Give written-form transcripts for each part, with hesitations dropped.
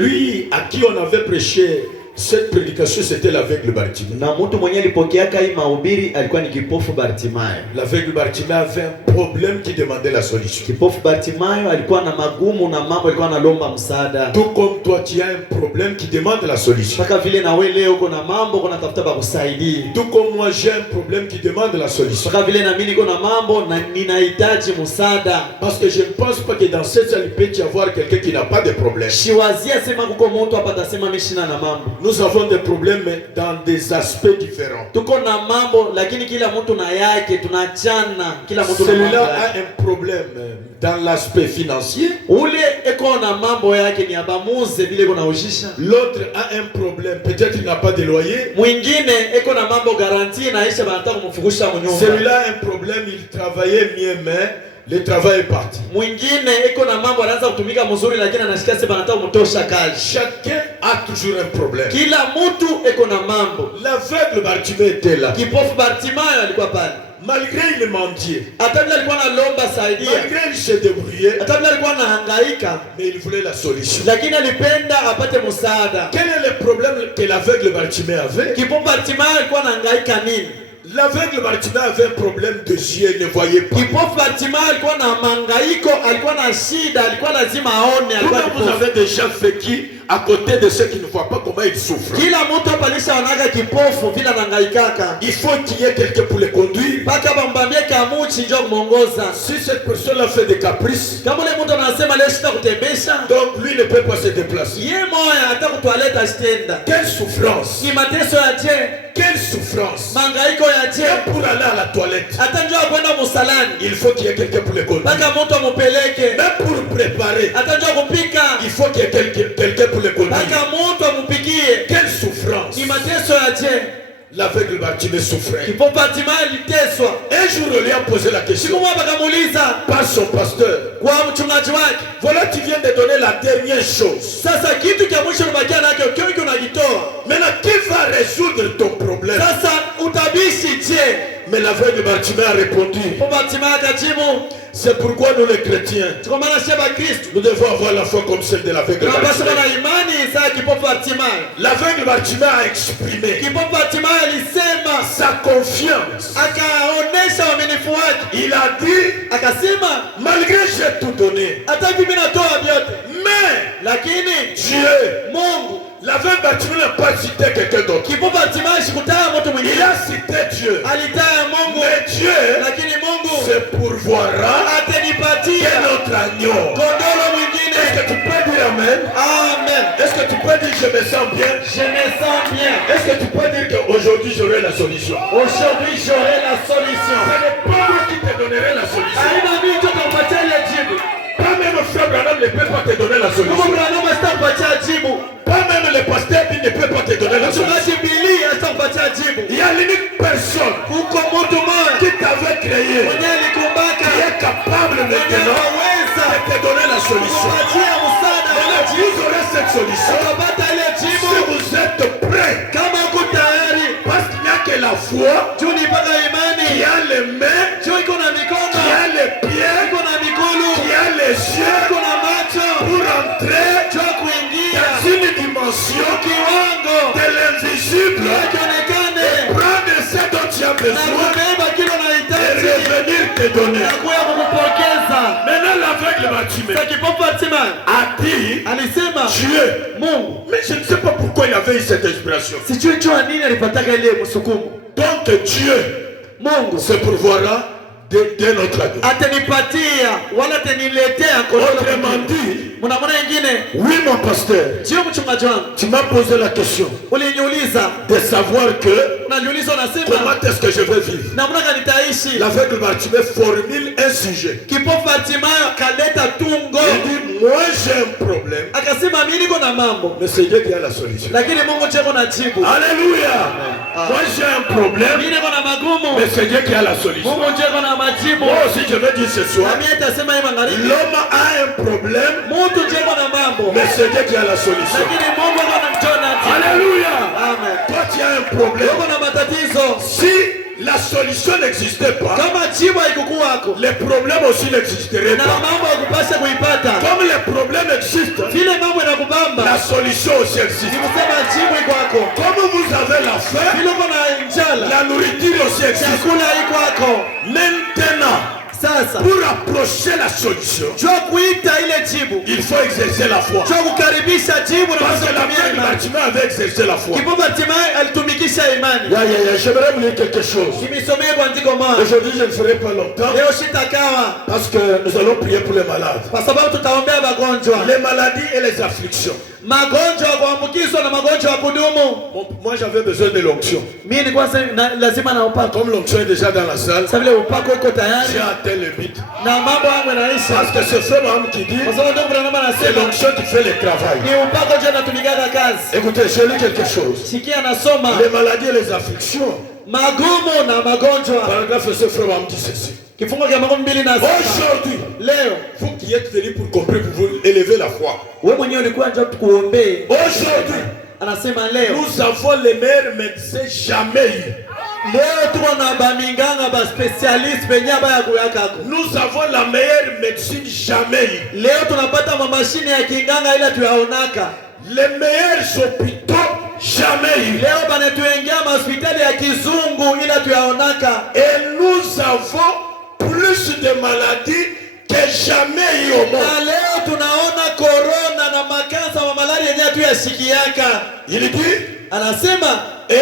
Lui à qui on avait prêché cette prédication, c'était l'aveugle Bartimaeus. Na mtu mwenye alipokeaka hii mahubiri alikuwa ni kipofu Bartimayo. L'aveugle Bartimaeus avait un problème qui demandait la solution. Kipofu Bartimayo alikuwa na magumu na mambo alikuwa analomba msaada. Tout comme toi tu as un problème qui demande la solution. Paka vile na wewe leo uko na mambo uko natafuta bakusaidie. Tout comme moi j'ai un problème qui demande la solution. Paka vile na mimi niko na mambo na ninahitaji msaada. Parce que je ne pense pas que dans cette salle il peut y avoir quelqu'un qui n'a pas de problème. Shiwazia sema kuko mtu hapa atasema mimi sina na mambo. Nous avons des problèmes dans des aspects différents. Tuko na mambo lakini kila mtu na yake, tunachana kila mtu na mambo. Celui-là a un problème dans l'aspect financier. Ule eko na mambo yake ni abamuze vile iko na ujisha. L'autre a un problème, peut-être il n'a pas de loyer. Mwingine eko na mambo garantie na aisha banataka kumfungusha mnyumba. Celui-là a un problème, il travaillait mieux mais le travail est parti. Mwingine eko na mambo anaanza kutumika mzuri lakini anasikia sasa banataka kumtosha kazi. Chacun a toujours un problème. Kila mtu eko na mambo. L'aveugle Bartimaeus était là. Kipofu Bartimayo alikuwa pale. Malgré il mendiait, hata vile alikuwa analomba saidia, malgré il se débrouillait, hata vile alikuwa anahangaika, mais il voulait la solution. lakini alipenda apate msaada. Quel est le problème que l'aveugle Bartimaeus avait? Kipofu Bartimayo alikuwa anahangaika nini? L'aveugle Bartimaeus avait un problème de yeux, il ne voyait pas. Kipofu Bartimayo alikuwa na mangaiko, alikuwa na shida, alikuwa lazima aone, alikuwa kipofu. Vous avez déjà vécu à côté de ceux qui ne voient pas comment ils souffrent. Kila mtu hapa anaga kipofu vile anahangaikaka. Il faut qu'il y ait quelqu'un pour les conduire. Paka bambambie kamuchi ndio kumongoza. Si cette personne a fait des caprices, kama ule mtu anasema leo sitakutembesha, donc lui ne peut pas se déplacer. Yeye moya hata kutoaleta stenda. Quelle souffrance! Ni mateso ya je? Quelle souffrance! Mangaiko ya je? Pour aller à la toilette, hata njoo kwenda musalani, il faut qu'il y ait quelqu'un pour les conduire. Paka mtu amupeleke. Même pour préparer, hata njoo kupika, il faut qu'il y ait quelqu'un pour les conduire. Paka mtu amupikie. Quelle souffrance! Ni mateso ya je? L'aveugle Bartimaeus souffrait. Kipofu Bartimayo aliteswa. Un jour, on lui a posé la question par son pasteur. Kwa mchungaji wake, voilà, tu viens de donner la dernière chose. Sasa kitu cha mwisho unabakia nacho, kile unakitoa. Maintenant, qui va résoudre ton problème? Sasa utabishi je? Mais l'aveugle Bartimaeus a répondu. Bartimayo akajibu, c'est pourquoi nous les chrétiens, nous devons avoir la foi comme celle de l'aveugle Bartimaeus. L'aveugle Bartimaeus a exprimé sa confiance. Il a dit, malgré j'ai tout donné, mais Dieu, l'aveugle Bartimaeus n'a pas cité quelqu'un d'autre. Il a cité Dieu. Mais Dieu se pourvoira de notre agneau. Est-ce que tu peux dire Amen? Amen. Est-ce que tu peux dire je me sens bien? Je me sens bien. Est-ce que tu peux dire qu'aujourd'hui j'aurai la solution? Aujourd'hui j'aurai la solution. Ce n'est pas moi qui te donnerai la solution. Pas même frère Branham ne peut pas te donner la solution. Pas même le pasteur il ne peut pas te donner la solution. Il y a l'unique personne qui t'avait créé, qui est capable maintenant de te donner la solution. Maintenant, vous aurez cette solution si vous êtes prêts. Parce qu'il n'y a que la foi qui a les mains, qui a les pieds, qui a les yeux pour entrer dans une dimension de l'invisible et prendre ce dont tu as besoin et revenir te donner. Maintenant l'aveugle Bartimaeus a dit Dieu. Mais je ne sais pas pourquoi il avait eu cette inspiration. Donc Dieu se pourvoira de notre agneau. Autrement dit, oui mon pasteur, tu m'as posé la question de savoir que comment est-ce que je vais vivre. L'aveugle Bartimaeus formule un sujet. Il dit moi j'ai un problème, mais c'est Dieu qui a la solution. Alléluia. Moi j'ai un problème, mais c'est Dieu qui a la solution. Moi aussi je veux dire ce soir, l'homme a un problème, mais c'est Dieu qui a la solution. Alléluia. Toi tu as un problème. Si la solution n'existait pas, kama jibu haikukuwako, les problèmes aussi n'existeraient na pas. mambo yakupasha kuipata, Comme les problèmes existent, vile mambo inakubamba, la solution aussi existe. ni kusema jibu iko kwako. Comme vous avez la faim, Vile uko na njala, la nourriture aussi existe. chakula iko kwako. Maintenant, Sasa pour approcher la solution, jua kuita ile jibu, il faut exercer la foi. jua kukaribisha jibu na Parce que la kutumia fin du imani. bâtiment avait exercé la foi. Kipo Bartimayo alitumikisha imani. J'aimerais vous lire quelque chose. Nimesomea kwa andiko moja. Aujourd'hui, je ne ferai pas longtemps Leo shitakawa parce que nous allons prier pour les malades. kwa sababu tutaombea magonjwa, Les maladies et les afflictions. magonjwa ya kuambukizwa na magonjwa ya kudumu. Moi, j'avais besoin de l'onction. Mimi nilikuwa lazima na upako. Comme l'onction est déjà dans la salle, Sasa vile upako iko tayari j'ai atteint le but. na mambo yangu yanaisha. Parce que c'est frère Mohamed qui dit, Kwa sababu ndio kuna mama c'est anasema l'onction qui fait le travail. ni upako ndio unatumikaga kazi. Écoutez, je lis quelque chose. Sikia nasoma Les maladies et les afflictions. magumu na magonjwa. Paragraphe, ce frère Mohamed dit ceci. Kifungo cha 27. Aujourd'hui, Leo vous qui êtes venus pour comprendre, pour vous élever la foi. wewe mwenyewe ulikuwa njoo tukuombee. Aujourd'hui, Anasema leo nous avons les meilleurs médecins jamais eu. leo tuko na baminganga ba specialist benye baya kuyakako. Nous avons la meilleure médecine jamais eu. Leo tunapata mamashine ya kinganga ila tuyaonaka. Les meilleurs hôpitaux jamais eu. Leo banatuingia hospitali ya kizungu ila tuyaonaka. Et nous avons plus de maladies que jamais eu au monde. Na leo tunaona corona na makansa wa malaria yenyewe tuyashikiaka. Il dit, Anasema et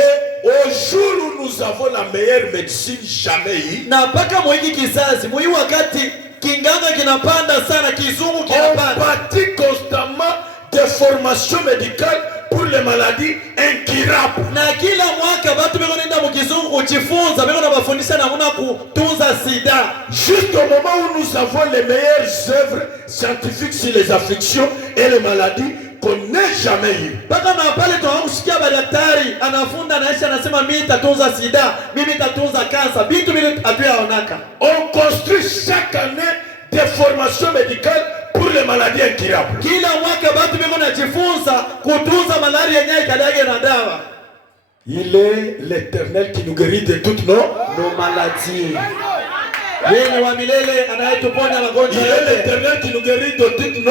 au jour où nous avons la meilleure médecine jamais eu, na mpaka mwiki kizazi mwi wakati kinganga kinapanda sana, kizungu on kinapanda, bâtit constamment des formations médicales pour les maladies incurables. na kila mwaka batu beko nenda mukizungu kujifunza, beko na bafundisha namuna kutunza sida. Juste au moment où nous avons les meilleures œuvres scientifiques sur les afflictions et les maladies qu'on n'ait jamais eu. Mpaka na pale tunakusikia daktari anafunda naisha anasema mimi nitatunza sida, mimi nitatunza kansa, vitu vile hatuyaonaka. On construit chaque année des formations médicales pour les maladies incurables. Kila mwaka batu beko najifunza kutunza malaria yenyewe ikadage na dawa. Il est l'Éternel qui nous guérit de toutes nos maladies. Yeye ni wa milele anayetuponya Il magonjwa est yote. l'Éternel qui nous guérit de toutes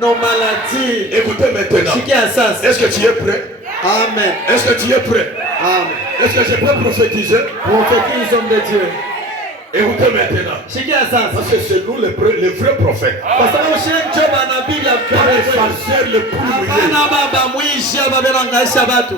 nos maladies. Écoutez maintenant. Sikia sasa. Est-ce que tu es prêt? Amen. Est-ce que tu es prêt? Amen. Est-ce que je peux prophétiser? Prophétise homme de Dieu. Écoutez maintenant. Sikia sasa. Parce que c'est nous les vrais prophètes. Kwa sababu shien joba na Biblia Pas les farceurs, les pourriers. Hapana baba mwishi aba belangaisha batu.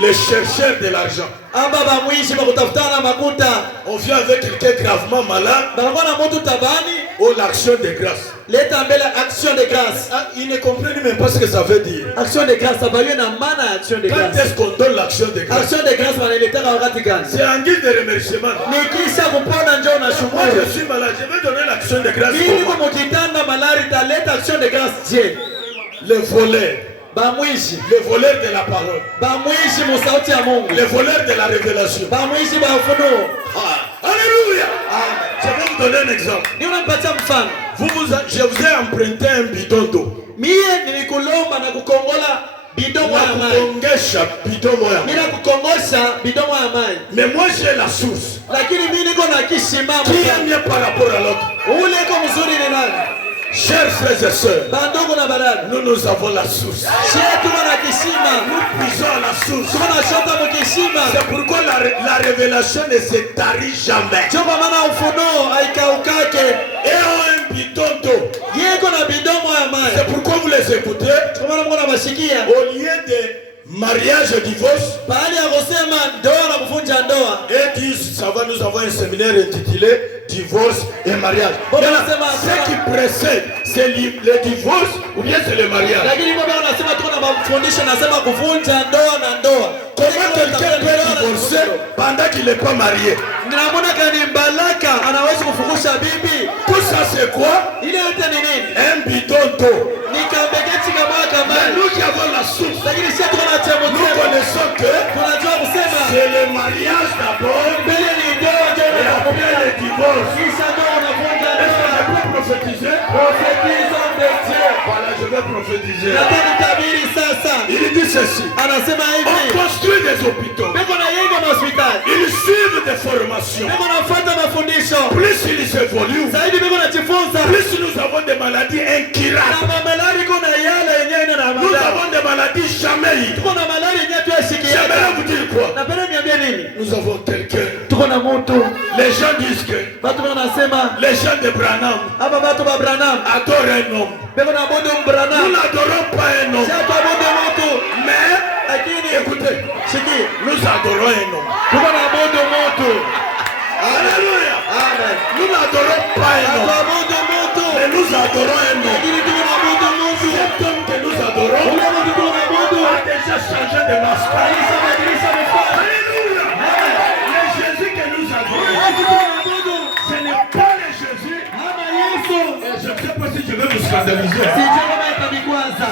Les chercheurs de l'argent. Aba ba mwishi bakutafutana makuta. On vient avec quelqu'un gravement malade. Banakuwa na mtu tabani. Oh, l'action de grâce. Leta mbele action de grâce. Ah, ils ne comprennent même pas ce que ça veut dire. Action de grâce abaliwe na maana ya action de Quand grâce. est-ce qu'on donne l'action de grâce? Action de grâce wanaileta wakati gani? C'est en guise de remerciement. Nikisha kupona njoo na Moi, shukuru. je suis malade. Je vais donner l'action de grâce. Mimi Comment? niko mukitanda malari taleta action de grâce je. Les voleurs. Bamwishi. Les voleurs de la parole. Bamwishi musauti ya Mungu. Les voleurs de la révélation. Bamwishi ba ufunuo. Ah. Alléluia. Je vais vous donner un exemple. Ni unampatia mfano. Je vous ai emprunté un bidon d'eau. Mie nilikulomba na kukongola bidomo ya maji. Nakukongesha bidon moya. Mimi nakukongosha bidomo ya maji. Mais moi j'ai la source. Lakini mimi niko na kisima. Qui est mieux par rapport à l'autre? Ule iko mzuri ni nani? Chers frères et sœurs, Bandugu na badada. nous avons la source. Shie tuko na kisima. Nous puisons à la source. Tuko na shota mukisima. C'est pourquoi la révélation ne se tarit jamais. Choko maana ufunuo haikaukake. Et un bidon d'eau. Yeko na bidomo ya maji. C'est pourquoi vous les écoutez. Kwa maana mko na bashikia. Au lieu de mariage et divorce, Baada ya kusema ndoa na kuvunja ndoa. et disent, ça va, nous avons un séminaire intitulé Divorce et mariage. Ce qui précède, c'est le divorce ou bien c'est le mariage. Lakini baba anasema tuko na mafundisho nasema kuvunja ndoa na ndoa. Comment quelqu'un peut divorcer pendant qu'il n'est pas marié? Ninamwona kani mbalaka anaweza kufukusha bibi. Tout ça c'est quoi? Ile yote ni nini? Un bidon d'eau. Nikambegeti kama kama. Mais nous qui avons la source, Lakini sisi tuko na chemo nous chemo. connaissons que Tunajua kusema c'est le mariage d'abord mbele ni ndoa ndio et après le divorce. kisha ndoa unavunja Est-ce que ndoa. je peux prophétiser? Prophétise homme de Dieu. Voilà, je vais prophétiser. Nataka tabiri sasa. Il dit ceci. Anasema On hivi. construit des hôpitaux. Beko na yenga hospitali. Ils suivent des formations. Beko nafuata mafundisho. Plus ils évoluent, Zaidi beko najifunza. plus nous avons des maladies incurables. Na malari kuna yale yenyewe na Nous madhara. avons des maladies jamais ies. Tuko na malari yenyewe tuyashikia. J'aimerais vous dire quoi? Napenda niambie nini? Nous avons quelqu'un. Tuko na mtu. Les gens disent que Watu wanasema les gens de Branham hapa watu wa Branham. adorent un homme. Beko na bodo Branham. Nous n'adorons pas un homme. Sasa bodo mtu. Mais, Lakini écoutez, shiki. nous adorons un homme. Tuko na bodo mtu. Alléluia. Amen. Nous n'adorons pas un homme. Bodo mtu. Mais nous adorons un homme. Lakini tuko na bodo mtu. Cet homme que nous adorons Ule mtu tuko na bodo. a déjà changé de masque. Alléluia. Le Jésus que nous adorons, ce n'est pas le Jésus. Et je ne sais pas si je vais vous scandaliser.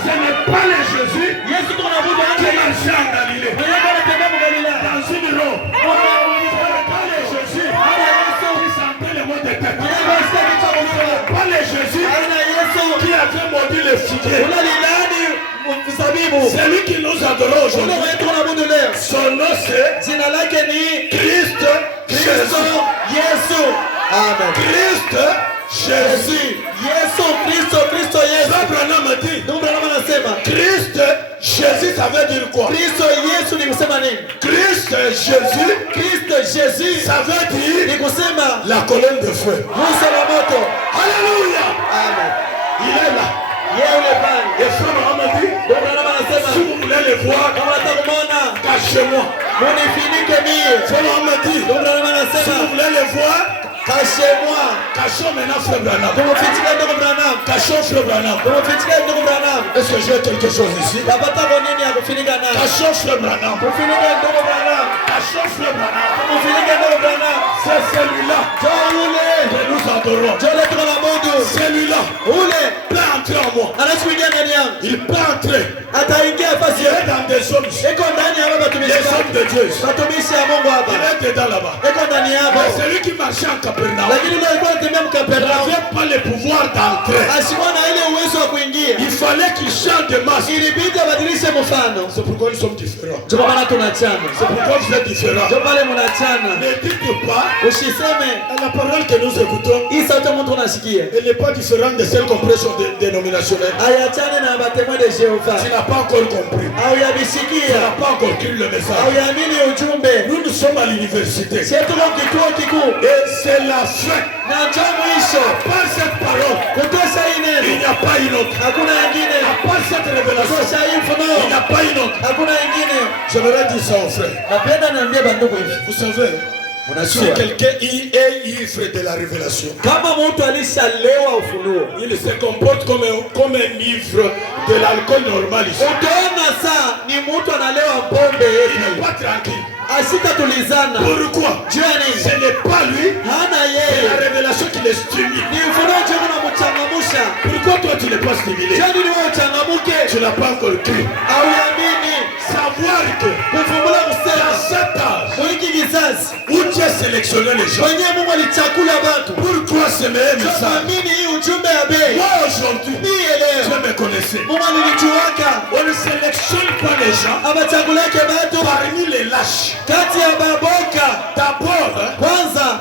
Ce n'est pas le Jésus qui marchait en Galilée. Dans une robe. Ce n'est pas le Jésus qui sentait le mot de tête. Ce n'est pas le Jésus qui avait mordu le figuier. C'est lui qui nous adore aujourd'hui. Son nom c'est Christ Jésus. Amen. Christ Jésus. Ça, Branham a dit. Christ Jésus, ça veut dire quoi? Christ Jésus, ça veut dire la colonne de feu. Alléluia. Il est là. Et frère Branham a dit, si vous voulez le voir, cachez-moi. Frère Branham a dit, si vous voulez le voir, cachez-moi. Cachons maintenant frère Branham. Cachons frère Branham. Est-ce que j'ai quelque chose ici? Cachons frère Branham. Cachons frère Branham. C'est celui-là que nous adorons. Celui-là peut entrer en moi. Il peut entrer. Il est dans des hommes. Les hommes de Dieu. Il est dedans là-bas. Mais celui qui marchait en Capernaum n'avait pas le pouvoir d'entrer. Il fallait qu'il change de masque. C'est pourquoi nous sommes différents. C'est pourquoi vous êtes différents. Ne dites pas la parole que nous écoutons, elle n'est pas différente de celle qu'on prêche sur des dénominationnels. Tu n'as pas encore compris. Tu n'as pas encore cru le message. Nous sommes à l'université. Et c'est la fin. Par cette parole, il n'y a pas une autre. À part cette révélation, il n'y a pas une autre. J'aimerais dire ça aux frères. Vous savez, si quelqu'un est ivre de la révélation, il se comporte comme un ivre de l'alcool normal ici. Il n'est pas tranquille. Pourquoi? Ce n'est pas lui, c'est la révélation qui le stimule. Pourquoi toi tu n'es pas stimulé? Tu n'as pas encore cru. Savoir que dans cet âge où tu as sélectionné les gens, pourquoi ce meilleur message? Moi aujourd'hui, tu me connaissais. On ne sélectionne pas les gens parmi les lâches. D'abord,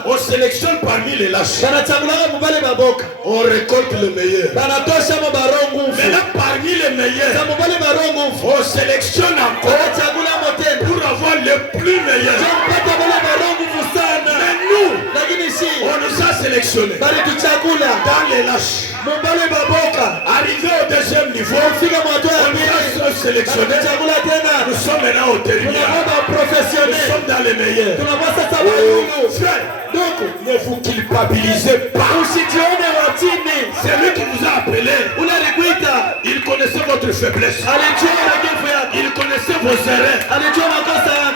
on sélectionne parmi les lâches. On récolte le meilleur. Maintenant parmi les meilleurs, on sélectionne encore pour avoir le plus meilleur. Mais nous, on nous a sélectionnés dans les lâches. Arrivé au deuxième niveau, on nous a sélectionnés. Nous sommes maintenant au terminal. Nous sommes dans les meilleurs. Frère, ne vous culpabilisez pas. C'est lui qui vous a appelé. Il connaissait votre faiblesse. Il connaissait vos erreurs.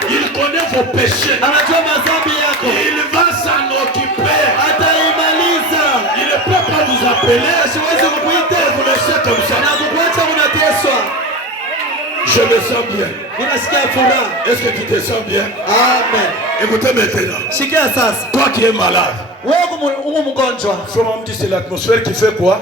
Il connaît vos péchés. Il va s'en occuper. Il ne peut pas vous appeler et vous laisser comme ça. Je me sens bien. Est-ce que tu te sens bien? Amen. Écoutez maintenant. Toi qui es malade. From dit c'est l'atmosphère qui fait quoi?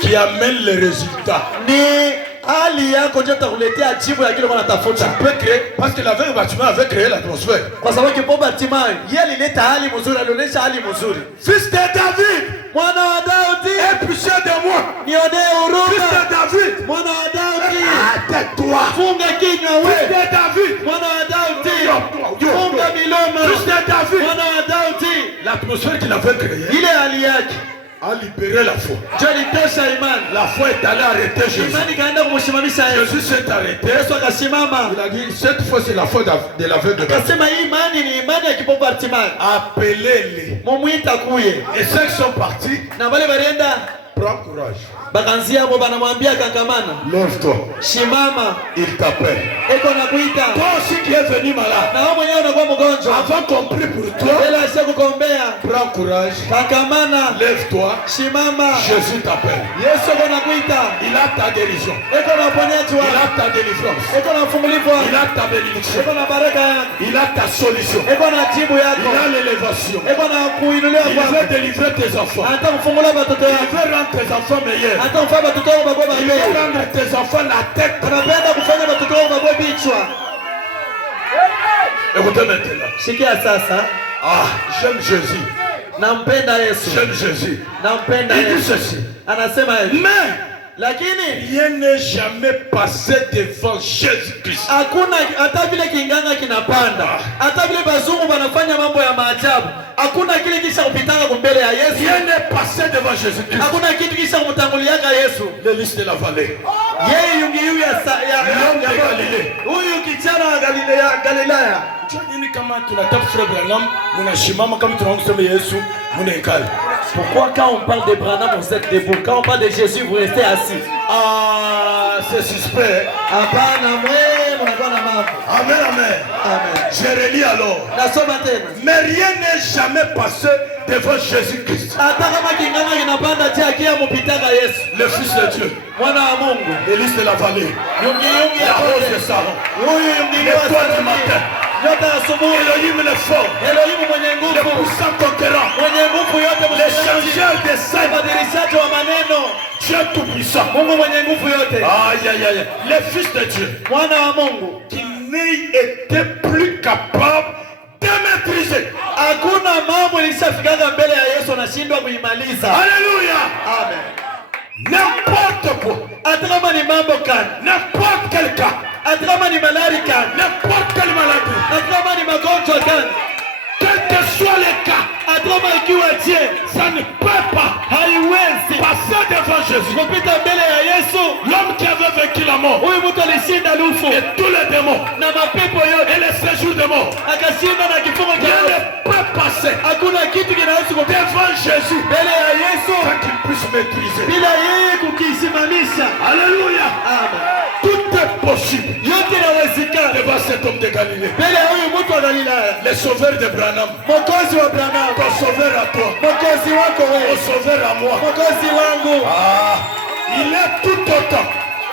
Qui qui amène les résultats. Ni hali yako ndio itakuletea jibu ya kile unatafuta. Tu peux créer, parce que l'aveugle bâtiment avait créé l'atmosphère. Kwa sababu kipo batimayo, yeye alileta hali mzuri, alionyesha hali mzuri. Fils de David, Mwana wa Daudi, aie pitié de moi. nionee huruma. Fils de David, Mwana wa Daudi, tais-toi. funga kinywa Fils wewe. de David, Mwana wa Daudi, yo. funga milomo. Fils de David, Mwana wa Daudi, l'atmosphère qu'il avait créée ile hali yake a libéré la foi. ndio ilitosha imani. La foi est allée arrêter Jésus. Imani kaenda kumshimamisha Yesu. Jésus s'est arrêté. Yesu akasimama. Il a dit, cette fois c'est la foi de l'aveugle. Akasema hii imani ni imani ya kipofu Bartimayo. Appelez-les. Mumuita kuye. Et ceux qui sont partis, Na wale walienda prends courage. bakanzia hapo banamwambia kangamana. Lève-toi. Shimama. Il t'appelle. Eko nakuita. Toi aussi qui es venu malade. Na wewe mwenyewe unakuwa mgonjwa. Avant qu'on prie pour toi, Ela asha kukombea. prends courage. Kangamana. Lève-toi. Shimama. Jésus t'appelle. Yesu eko nakuita. Il a ta guérison. Eko na uponyaji Il wako. a ta délivrance. Eko na ufungulivu wako. Il a ta bénédiction. Eko na baraka yako. Il a ta solution. Eko na jibu Il yako. a l'élévation. Eko na kuinuliwa Il kwako. veut délivrer tes enfants. Anataka kufungula watoto Il wako. veut rendre tes enfants meilleurs. Anataka kufanya watoto wako bakuwe Il veut baadui. rendre tes enfants la tête. Anapenda kufanya watoto wako bakuwe bichwa. Écoutez maintenant. Sikia sasa. Ah, j'aime Jésus. Nampenda Yesu. J'aime Jésus. Nampenda Il dit Yesu. ceci. Anasema hivi. Mais Lakini rien n'est jamais passé devant Jésus-Christ. hakuna hata vile kinganga kinapanda. Hata vile bazungu wanafanya mambo ya maajabu. Hakuna kile kisha kupitanga mbele ya Yesu. Rien n'est passé devant Jésus-Christ. Hakuna kitu kisha kumtanguliaka Yesu. Le lys de la vallée. Yeye yungi ya L'homme de Galilée. huyu kijana wa Galilaya. Tu as dit kama tunatafuta frère Branham, munashimama kama tunaongea Yesu, munaikali. Pourquoi quand on parle de Branham vous êtes debout? Quand on parle de Jésus vous restez assis? Ah, c'est suspect. Hapana mwe mnakuwa na mambo. Amen, amen. Amen. Je relis alors. Nasoma tena. Mais rien n'est jamais passé devant Jésus-Christ, Hata kama kinganga kinapanda tia kia mupitaka Yesu. le Fils de Dieu. Mwana wa Mungu. Le lys de la vallée. Yungi ya La rose kote. de Saron. Huyu yungi wa L'étoile du Saroni. matin. Nyota ya asubuhi. Elohim le fort. Elohimu mwenye Le nguvu. puissant conquérant. Mwenye nguvu yote Le msemaji. changeur des saints. Mbadilishaji wa maneno. Dieu tout-puissant. Mungu mwenye nguvu yote. Aïe, aïe, aïe. Le Fils de Dieu. Mwana wa Mungu. Qui n'ait été plus capable de maîtriser. Hakuna mambo ilishafikaga mbele ya Yesu anashindwa kuimaliza. Alléluia. Amen. N'importe quoi. Hata kama ni mambo kani. N'importe quel cas. Hata kama ni malari kani. N'importe quelle maladie. Hata kama ni magonjwa kani. Quel que soit le cas. Hata kama ikiwa je, Ça ne peut pas haiwezi passer devant Jésus. kupita mbele ya Yesu. L'homme qui avait vaincu la mort. Huyu mtu alishinda lufu Et tous les démons. na mapepo yote. Et les séjours des morts. Akashinda na kifungo cha Rien roho. ne peut passer Hakuna kitu kinaweza kupita devant Jésus. mbele ya Yesu Sans qu'il puisse maîtriser. bila yeye kukisimamisha. Alléluia. Amen. Tout est possible Yote inawezekana devant cet homme de Galilée. mbele ya huyu mtu wa Galilaya. Le sauveur de Branham. Mwokozi wa Branham. Ton sauveur à toi. Mwokozi wako Ton wewe. sauveur à moi. Mwokozi wangu. Ah, il est tout autant.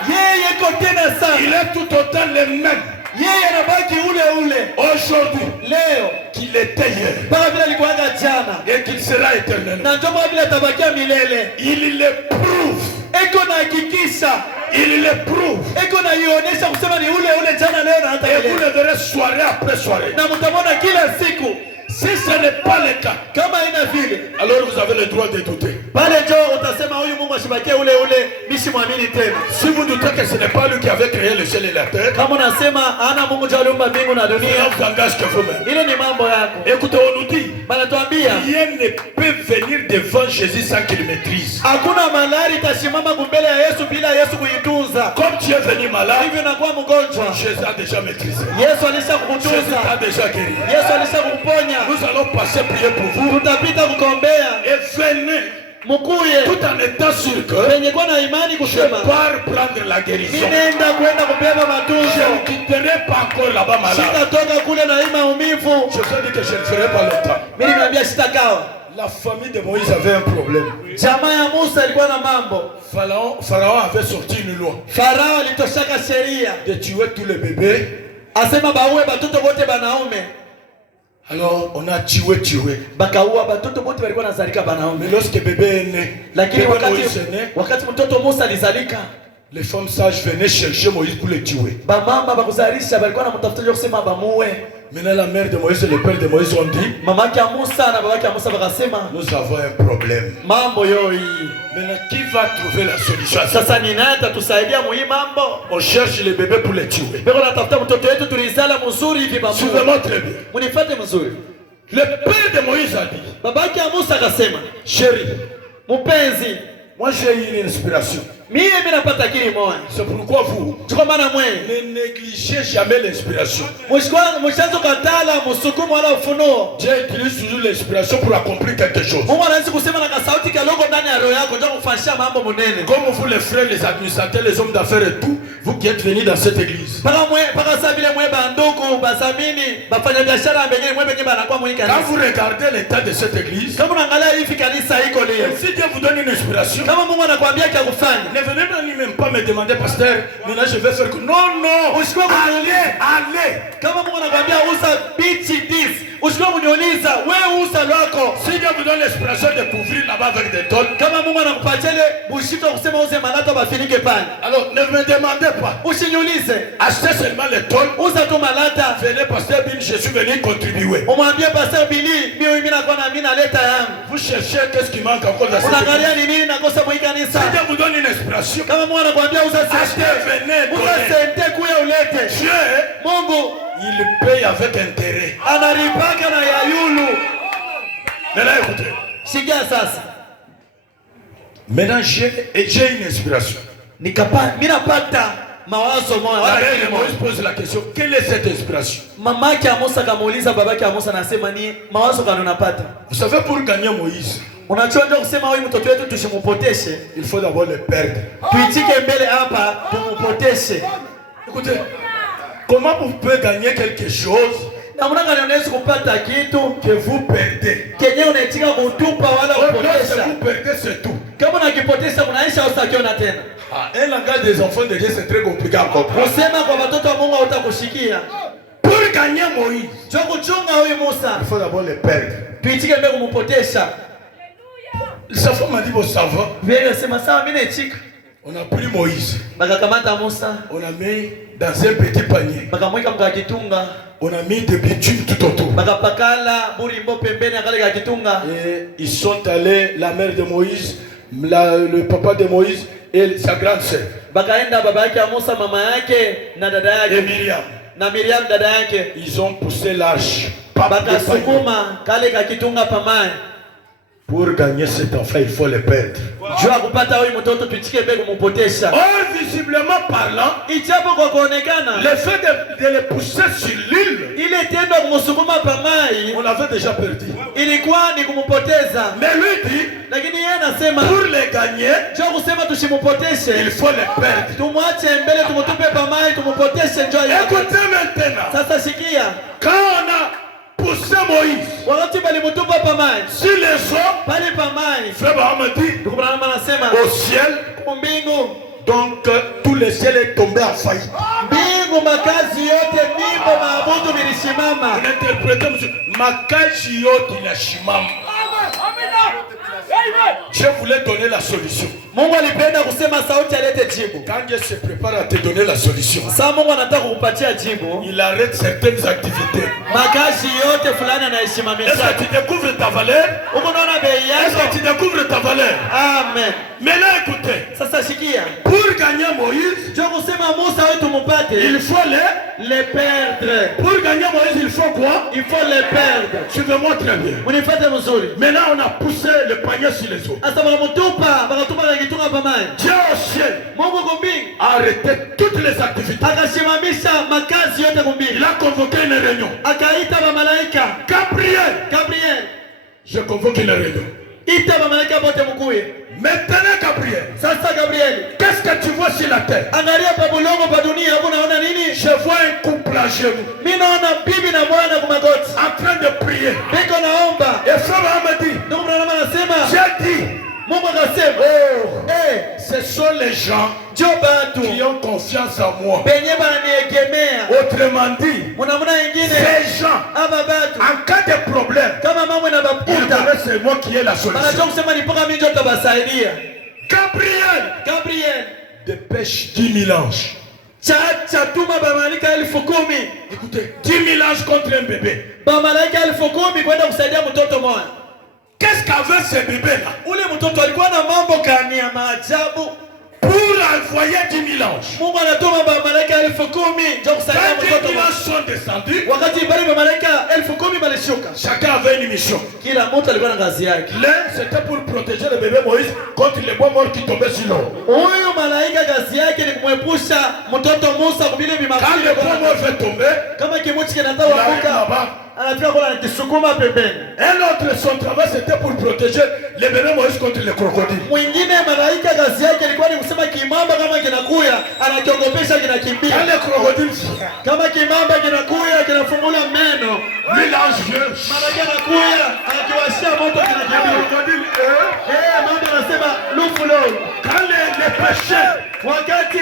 Yeye iko tena Il sana. est tout autant le même Yeye anabaki ule ule aujourd'hui leo qu'il était hier mpaka vile alikuwaga jana, et qu'il sera éternellement. na ndio kwa vile atabakia milele. Il le prouve. Eko na hakikisha, Il le prouve. eko na ionyesha kusema ni ule ule jana, leo na hata Et vous milele, le verrez soirée après soirée. na mtamwona kila siku. Si ce n'est pas le cas, Kama ina vile alors vous avez le droit de douter. pale jo utasema huyu Mungu ashibakie ule ule, mishi mwamini tena. Si vous doutez que ce n'est pas lui qui avait créé le ciel et la terre, Kama unasema ana Mungu jo aliumba mbingu na cela dunia, vous engage que vous-même. ile ni mambo yako. Écoutez, on nous dit, Banatuambia rien ne peut venir devant Jésus sans qu'il maîtrise. hakuna malari itasimama mbele ya Yesu bila Yesu kuitunza. Comme tu es venu malade, Hivyo nakuwa mgonjwa, Jésus a déjà maîtrisé. Yesu alisha Jésus kukutunza, t'a déjà guéri. Yesu alisha kukuponya. Nous allons passer prier pour vous Tutapita kukombea et venez mkuye tout en étant sûr que penye kwa na imani je kusema pars prendre la guérison. ninaenda kwenda kubeba Je matunzo, ne quitterai pas encore là-bas malade. sitatoka kule na hii maumivu. Je vous ai dit que je ne ferai pas longtemps. Mimi nimeambia sitakawa. La famille de Moïse avait un problème. Jamaa ya Musa ilikuwa na mambo. Pharaon avait sorti une loi Farao alitoshaka sheria de tuer tous les bébés asema baue batoto wote banaume Alors, on a tué. Bakaua batoto bote walikuwa nazalika Mais banaume. lorsque bébé est né, Lakini bébé Moïse est né, wakati mtoto Musa alizalika, les femmes sages venaient chercher Moïse pour le tuer. bamama bakuzalisha balikuwa namtafuta kusema bamuwe. Maintenant, la mère de Moïse et le père de Moïse ont dit, Mamake ya Musa na babake ya Musa bakasema, nous avons un problème. mambo yoi. Maintenant, qui va trouver la solution à ça? Sasa ni nani atatusaidia muhii mambo? On cherche les bébés pour les tuer. Beko natafuta mtoto wetu tulizala mzuri hivi bamuwe. Suivez-moi très bien. Munifuate mzuri. Le père de Moïse a dit, Babake ya Musa akasema, chérie, mpenzi, moi j'ai eu une inspiration. mimi napata akili moja. C'est pourquoi vous Tuko maana mwe. ne négligez jamais l'inspiration. Mwishazo katala msukumo wala ufunuo. Dieu utilise toujours l'inspiration pour accomplir quelque chose. Mungu anaweza kusema na kasauti kaloko ndani ya roho yako ndio kufanyia mambo munene. Comme vous les frères, les administrateurs, les hommes d'affaires et tout, vous qui êtes venus dans cette église. Paka sasa vile mwe bandugu, basamini, bafanya biashara mbengine mwe benye banakuwa mwe kanisa. Quand vous regardez l'état de cette église, Kama unaangalia hivi kanisa iko leo. si Dieu vous donne une inspiration, Kama Mungu anakuambia kia kufanya. ne venez même pas me demander, pasteur, maintenant je vais faire que... Non, non, allez. Kama Mungu anakuambia usa bichi this, usikue kuniuliza wewe usa lwako. Si Dieu vous donne l'inspiration de couvrir là-bas avec des tôles, Kama Mungu anakupatia ile bushito kusema uze malata bafinike pale. alors ne me demandez pas. Usiniulize. Achetez seulement les tôles. Uza tu malata. Venez, pasteur Bin, je suis venu contribuer. Umwambie pastor Billy, mimi nakuwa na mimi naleta yangu. Vous cherchez qu'est-ce qui manque encore dans cette église. Unaangalia ni nini nakosa mwa kanisa. Si Dieu vous donne une inspiration, Kama Mungu anakuambia uza achetez, sente. venez, Uza donnez. sente kuya ulete. Dieu, Mungu il paye avec intérêt. anaripaka na yayulu. Maintenant écoutez. Sikia sasa. Maintenant j'ai une inspiration. Mimi napata mawazo moja. La reine Moïse pose la question, quelle est cette inspiration? Mamake ya Musa kamuuliza babake ya Musa anasema ni mawazo gani unapata? Vous savez, pour gagner Moïse, Unajua ndio kusema huyu mtoto wetu tusimpoteshe. il faut d'abord le perdre. Tuitike mbele hapa tumpoteshe. Écoutez, comment vous pouvez gagner quelque chose Na mnanga unaweza kupata kitu que vous perdez? kenye unaitika kutupa wala Lorsque kupotesha. vous perdez, c'est tout. Kama unakipotesha unaisha usakiona tena. Un langage des enfants de Dieu, c'est très compliqué à comprendre. Kusema kwa watoto wa Mungu utakushikia. Pour gagner Moïse, Sio kuchunga huyu Musa. il faut d'abord le perdre. Tuitike mbele kumpotesha. Sa femme m'a dit, bon, ça va. Vile sema sawa mimi naitika. On a pris Moïse, Bakakamata Musa. on a mis dans un petit panier. Bakamweka mkakitunga. On a mis des bitumes tout autour. Bakapakala burimbo pembeni akale kakitunga. Et ils sont allés, la mère de Moïse, le papa de Moïse et sa grande sœur. Bakaenda baba yake ya Musa, mama yake na dada Et yake Myriam. na Miriam dada yake. Ils ont poussé l'arche. Pas de panier. Bakasukuma kale kakitunga pamaye. Pour gagner cet enfant, il faut le perdre. Jua kupata huyu mtoto tuitike mbele kumpotesha. Or, visiblement parlant, Ijapo kwa kuonekana le fait de le pousser sur l'île, ile tendo kumsukuma pamaye on l'avait déjà perdu. ilikuwa ni kumpoteza. Mais lui dit, Lakini yeye anasema pour le gagner, jua kusema tusimpoteshe. il faut le perdre. Tumwache mbele tumutupe pamaye tumpoteshe njoo yake. Écoutez maintenant, Sasa shikia. quand on a poussé Moïse Wakati balimutupa pamaye sur les eaux, pale pamaye Frère Baham dit, tukumana anasema au ciel, mbingu donc tout le ciel est tombé en faillite. mbingu makazi yote mimbo maabudu vilishimama. On interprète, monsieur, makazi yote inashimama. Je voulais donner la solution. Mungu alipenda kusema sauti alete jibu. Quand Dieu se prépare à te donner la solution, Sasa Mungu anataka kukupatia jibu. il arrête certaines activités. Makazi yote fulani Est-ce anaishimamisha. que tu découvres ta valeur? Uko naona bei Est-ce que yako? tu découvres ta valeur? Amen. Mais là, écoutez, Sasa shikia. pour gagner Moïse, Ndio kusema Musa wetu mupate il faut le perdre. Pour gagner Moïse, il faut quoi? Il faut le perdre. Suivez-moi très bien. Munifate mzuri. Maintenant, on a poussé le panier sur les eaux. Asa bakamutupa, bakatupa na kitunga pamaye. Dieu au ciel Mungu kumbingu a arrêté toutes les activités. akashimamisha makazi yote Il kumbingu. a convoqué une réunion. Akaita bamalaika. Gabriel, Je convoque une réunion. ita bamalaika bote mkuye. Maintenant, Gabriel, Sasa Gabriel, qu'est-ce que tu vois sur la terre? angalia pa bulongo pa dunia, hapo unaona nini? Je vois un couple à genoux Mimi naona bibi na bwana kwa magoti. en train de prier. Biko naomba. Et Frère me dit, Ndugu mwanangu anasema, j'ai dit, Mungu akasema, oh, eh, ce sont les gens jo batu qui ont confiance confiance en moi. penye bananiegemea. Autrement dit, Mnamna nyingine ces gens, aba batu en cas de problème, kama mambo na ils baputa connaissent c'est moi qui ai la banajua solution. kusema ni mpaka mimi ndio nitabasaidia. Gabriel dépêche 10 000 anges. Chacha tuma bamalaika 10,000. Écoutez, 10 000 anges contre un bébé. Bamalaika 10,000 kwenda kusaidia mtoto mmoja. Qu'est-ce qu'avait ce bébé-là? Ule mtoto alikuwa na mambo gani ya maajabu? Pour envoyer 10 000 anges. Mungu anatuma bamalaika 10,000 ndio kusaidia Quand 10 mtoto 000 mmoja. anges sont descendus, Wakati bali bamalaika 10,000 balishuka. chacun avait une mission. Kila mtu alikuwa na kazi yake. L'un, c'était pour protéger le bébé Moïse contre les bois morts qui tombaient sur l'eau. Huyu malaika kazi yake ni kumwepusha mtoto Musa kubile Quand bimafuta. les bois morts vont tomber, Kama kimuchi kinataka il arrive kuanguka, là-bas. anafika kwa kisukuma pembeni. Un autre, son travail, c'était pour protéger le bébé Moïse contre les crocodiles. Mwingine malaika kazi yake ilikuwa ni kusema kimamba kama kinakuya, anakiogopesha kinakimbia. Quand les crocodiles viennent, Kama kimamba kinakuya, kinafungula meno, lui l'ange vient. malaika anakuya, anakiwashia moto Les kinakimbia. crocodiles, Mama anasema lufu lo. quand les pêcheurs, Wakati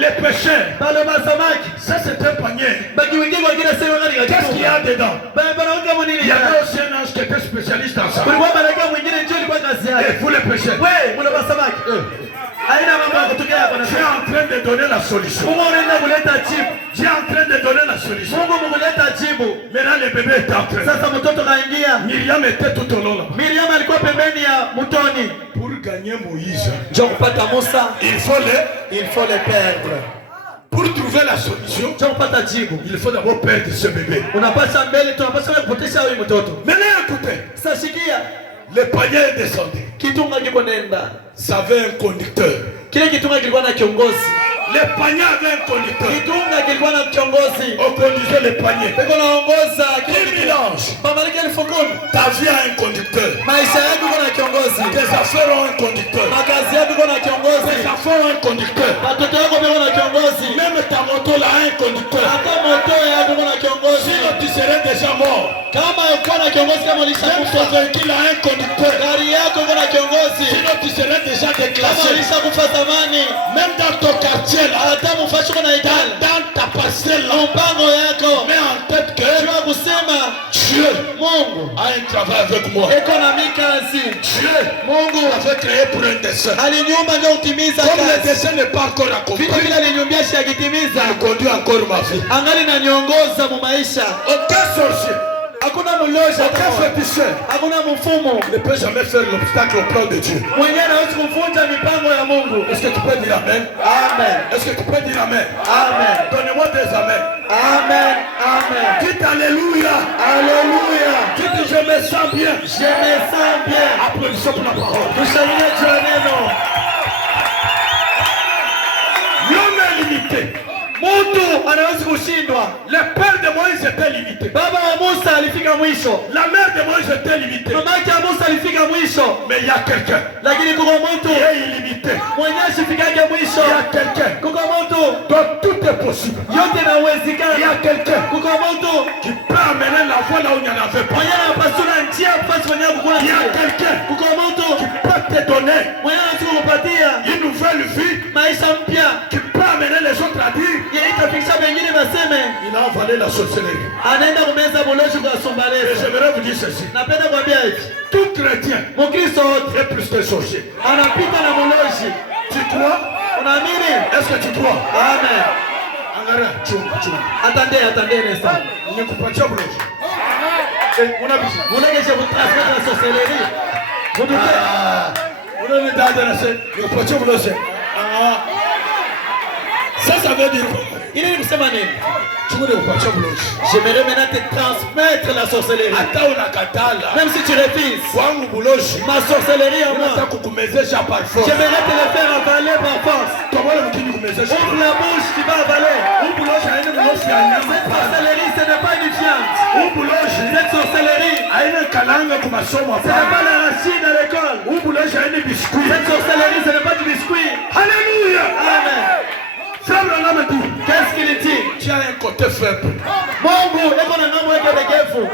les pêcheurs, bale masamaki, ça c'est un panier. baki wengine kwa kila sema ngani Qu'est-ce qu'il y a dedans? Banaweka munini? Il y avait aussi un ange qui était spécialiste en ça. Kulikuwa malaika mwingine ndio ilikuwa kazi Et yake. vous les pêcheurs, Wewe mwana masamaki. Haina mambo ya kutokea hapa na tu es en train de donner la solution. Mungu anaenda kuleta jibu. Tu es en train de donner la solution. Mungu mkuleta jibu. Maintenant le bébé est en train. Sasa mtoto kaingia. Myriam était tout au long là. Miriam alikuwa pembeni ya mtoni. Pour gagner Moïse, Njoo kupata Musa, il faut le perdre. Pour trouver la solution, Njoo kupata jibu. il faut d'abord perdre ce bébé. Unapasha mbele, tunapasha kupotesha huyu mtoto. Maintenant écoutez, Sasa shikia, le panier est descendu. kitunga kiko nenda. Ça avait un conducteur. Kile kitunga kilikuwa na kiongozi. Le panier avait un conducteur. Kitunga kilikuwa na kiongozi. On conduisait le panier. Beko naongoza 10 000 anges. Bamalika 10,000. Ta vie a un conducteur. Maisha yako iko na kiongozi. Tes affaires ont un conducteur. Makazi yako iko na kiongozi. Tes affaires ont un conducteur. Watoto wako beko na kiongozi. Même ta moto là a un conducteur. Hata moto yako iko na kiongozi. Sinon tu serais déjà mort. Kama uko na kiongozi kama Même ulishakufa. ton véhicule a un conducteur. Gari yako iko na kiongozi. Sinon tu serais déjà Kama déclassé. ulishakufa zamani. Même dans ton quartier là, Hata mfashi uko na ikala. dans ta parcelle là, Mpango yako. mets en tête que Jua kusema Dieu Mungu a un travail avec moi. iko na mikazi. Dieu Mungu m'avait créé pour un dessein. alinyumba ndio utimiza Comme le kazi. dessein n'est pas encore Vitu accompli, vile alinyumbia shi akitimiza. il conduit encore ma vie. Angali naniongoza mu maisha. Aucun sorcier, Hakuna mlosha, aucun féticheur hakuna mfumo. ne peut jamais faire l'obstacle au plan de Dieu. Mwenyewe hawezi kuvunja mipango ya Mungu. Est-ce que tu peux dire Amen? Amen. Est-ce que tu peux dire Amen? Amen. Donnez-moi des Amen. Amen. Amen. Dites Alléluia. Alléluia. Dites je me sens bien. Je me sens bien. Applaudissons pour la parole. Tushangilie juu ya neno. L'homme est limité. Mtu anaweza kushindwa. Le père de Moïse était limité. Baba wa Musa alifika mwisho. La mère de Moïse était limitée. Mama yake Musa alifika mwisho. Mais il y a quelqu'un Lakini kuko mtu qui est illimité. mwenye asifikage mwisho. Il y a quelqu'un Kuko mtu dont tout est possible. yote Il y inawezekana. a quelqu'un Kuko mtu qui peut amener la voie là où il n'y en avait pas. mwenye anapasuna njia fasi mwenye kukula Il y a njia. quelqu'un Kuko mtu qui peut te donner mwenye anataka kukupatia une nouvelle vie, maisha mpya. qui peut amener les autres à dire Yeye itafikisha wengine baseme il a avalé la sorcellerie. anaenda kumeza buloshi kwa Et sombaleza. j'aimerais vous dire ceci. Napenda kuambia hivi. Tout chrétien Mkristo wote est plus qu'un sorcier. anapita na buloshi. Tu crois? Unaamini? Est-ce que tu crois? Amen. Angalia, chunga. Atendee nesta. Nikupatia bulozi. Unabisha. Munageshe kutransmettre la sorcellerie. Muduke. Unaona dada na sasa nikupatia bulozi. Ça veut dire Ile ni kusema nini? chunga nikupatia bulozi. J'aimerais maintenant te transmettre la sorcellerie. Hata unakatala. Même si tu refuses. Wangu bulozi. Ma sorcellerie en moi. Nataka kukumezesha par force. J'aimerais te le faire avaler par force. Tomala mkini kumezesha. Ouvre la bouche, tu vas avaler. Bulozi haina bulozi ya nyama. Cette sorcellerie, ce n'est pas une viande. Bulozi Cette sorcellerie, haina kalanga kwa masomo ce n'est hapa. pas l'arachide à l'école. Bulozi haina biskuti. Cette sorcellerie, ce n'est pas du biscuit. Alléluia. Amen. Sasa na mtu. Qu'est-ce qu'il dit? Tu as un côté faible. Mungu eko na ngambo yake legevu.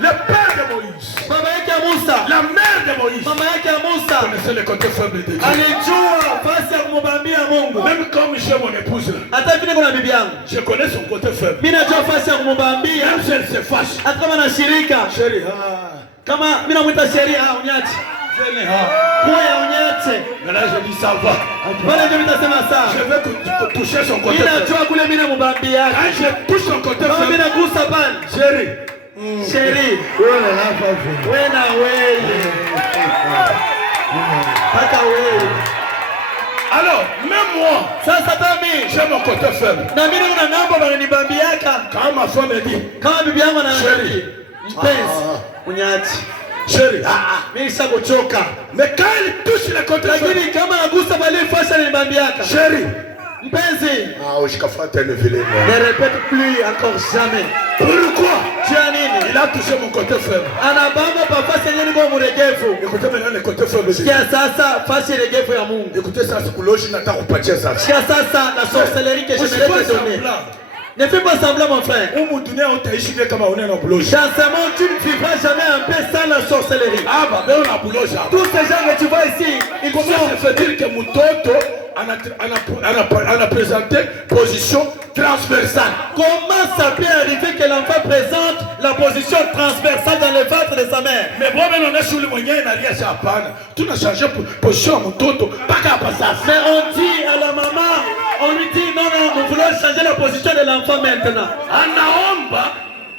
Le père de Moïse, Baba yake Musa, la mère de Moïse mama yake ya Musa connaissait le côté faible de Dieu. alijua fasi ya kumwambia Mungu. Même comme j'ai mon épouse là, Hata vile kuna bibi yangu, je connais son côté faible. mimi najua fasi ya kumwambia, Même si elle se fâche. hata kama na shirika. Chérie, Kama mimi namuita sheria, uniache. venez, Kuya uniache. Maintenant je dis ça va. Bwana ndio nitasema sawa. Je veux toucher son côté Mimi faible. najua kule mimi namwambia. Quand je touche son côté Kama mimi faible, nagusa pale. chérie, Sheri. Wewe na wewe. Hata wewe. alors même moi, Sasa tami. j'ai mon côté faible. Na mimi kuna namba bananibambiaka. Quand ma femme me dit, Kama bibi yangu ananiambia. Sheri. Mpenzi, uniache. chérie, Mimi nishakuchoka. mais quand elle touche le côté faible, Lakini kama nagusa pale fasha ananibambiaka. chérie, Mpenzi, ne ne répète plus encore jamais. pourquoi Tu as nini? il a touché mon côté faible? Anabamba papa senye niko mregefu. Écoutez maintenant le côté faible de Dieu. Sikia sasa fasi regefu ya Mungu. Écoutez ça, c'est kuloshi nataka kupatia sasa. Sikia sasa la sorcellerie que je vais te donner. Ne fais pas semblant mon frère. Humu dunia utaishi kama una buloshi. Dans ce monde, tu ne vivras jamais un peu sans la sorcellerie. Ah bah mais on a buloshi. Tous ces gens que tu vois ici, ils Comment sont... ça fait dire que Mutoto a présenté position transversale? Comment ça peut arriver que l'enfant présente la position transversale dans le ventre de sa mère? Mais bon, mais on est sur le moyen, il n'a rien à apprendre. Tout a changé position à Mutoto, pas qu'à passer. Mais on dit à la maman, on lui dit non, non, nous voulons changer la position de l'enfant maintenant. Anaomba,